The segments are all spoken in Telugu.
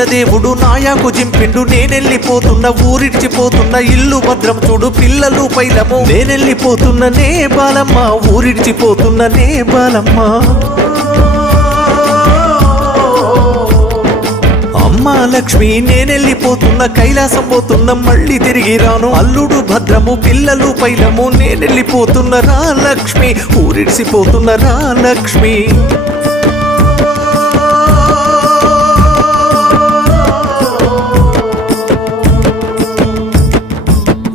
వచ్చిన దేవుడు నాయాకు జింపిండు నేనెళ్ళిపోతున్న ఊరిడిచిపోతున్న ఇల్లు భద్రం చూడు పిల్లలు పైలము నేనెళ్ళిపోతున్న నే బాలమ్మ ఊరిడిచిపోతున్న నే బాలమ్మ అమ్మా లక్ష్మి నేనెళ్ళిపోతున్న కైలాసం పోతున్న మళ్ళీ తిరిగి రాను అల్లుడు భద్రము పిల్లలు పైలము నేనెళ్ళిపోతున్న రా లక్ష్మి ఊరిడిసిపోతున్న రా లక్ష్మి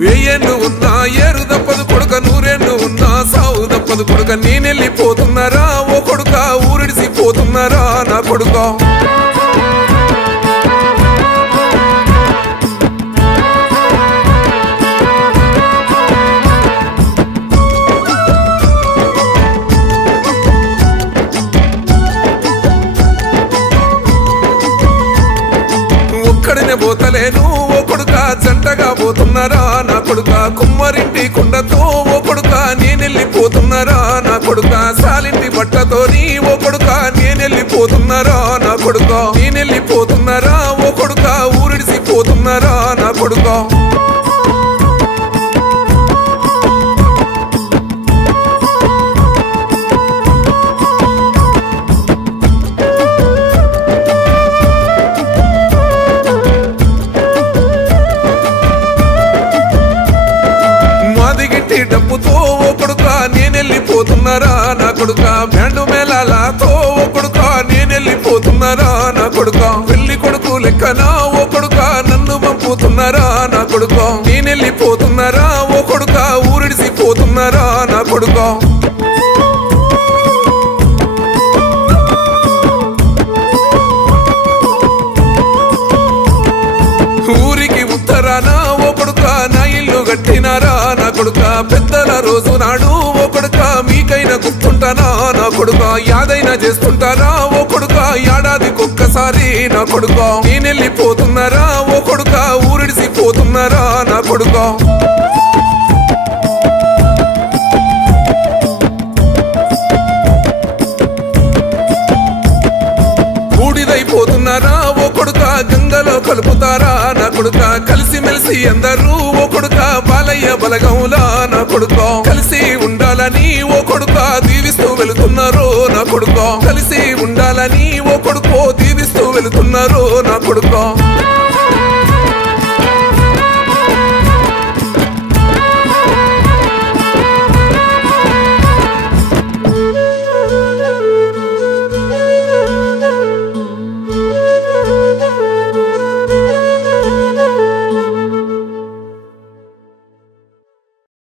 వెయ్యన్ను ఉన్నా ఏరు దప్పదు కొడుక నూరెన్ను ఉన్నా సావు దప్పదు కొడుక నేనెళ్ళిపోతున్నారా ఓ కొడుక ఊరిడిసిపోతున్నారా నా కొడుక ఒక్కడినే పోతలేను ఓ కొడుక జంటగా పోతున్నారా నా కొడుక కుమ్మరింటి కుండతో ఓ కొడుక నేనెళ్ళిపోతున్నారా నా కొడుక సాలింటి బట్టతోని ఓ కొడుక నేనెళ్ళిపోతున్నారా నా కొడుక నేనెళ్ళిపోతున్నారా ఓ కొడుక ఊరిడిసిపోతున్నారా నా కొడుక డబ్బుతో ఓ కొడుక నేనెళ్ళిపోతున్నారా నా కొడుక బ్యాండు మేళాలతో ఓ కొడుక నేనెళ్ళిపోతున్నారా నా కొడుక పెళ్లి కొడుకు లెక్కనా ఓ కొడుక నన్ను పంపుతున్నారా నా కొడుక నేనెళ్ళిపోతున్నారా ఓ కొడుక ఊరిడిసిపోతున్నారా నా కొడుక ఊరికి ఉత్తరాన ఓ కొడుక నా ఇల్లు కట్టినారా నా కొడుక పెద్దల రోజు నాడు ఓ కొడుక మీకైనా గుర్తుంటానా నా కొడుక యాదైనా చేస్తుంటారా ఓ కొడుక ఏడాదికొక్కసారి నా కొడుక నేనెళ్ళిపోతున్నారా ఓ కొడుక ఊరిడిసిపోతున్నారా నా కొడుక బూడిదైపోతున్నారా ఓ కొడుక గంగలో కలుపుతారా నా కొడుక కలిసిమెలిసి అందరూ ఓ కొడుక బాలయ్య బలగంలా నా కొడుక కలిసి ఉండాలని ఓ కొడుక దీవిస్తూ వెళుతున్నారు నా కొడుక కలిసి ఉండాలని ఓ కొడుకో దీవిస్తూ వెళుతున్నారు నా కొడుక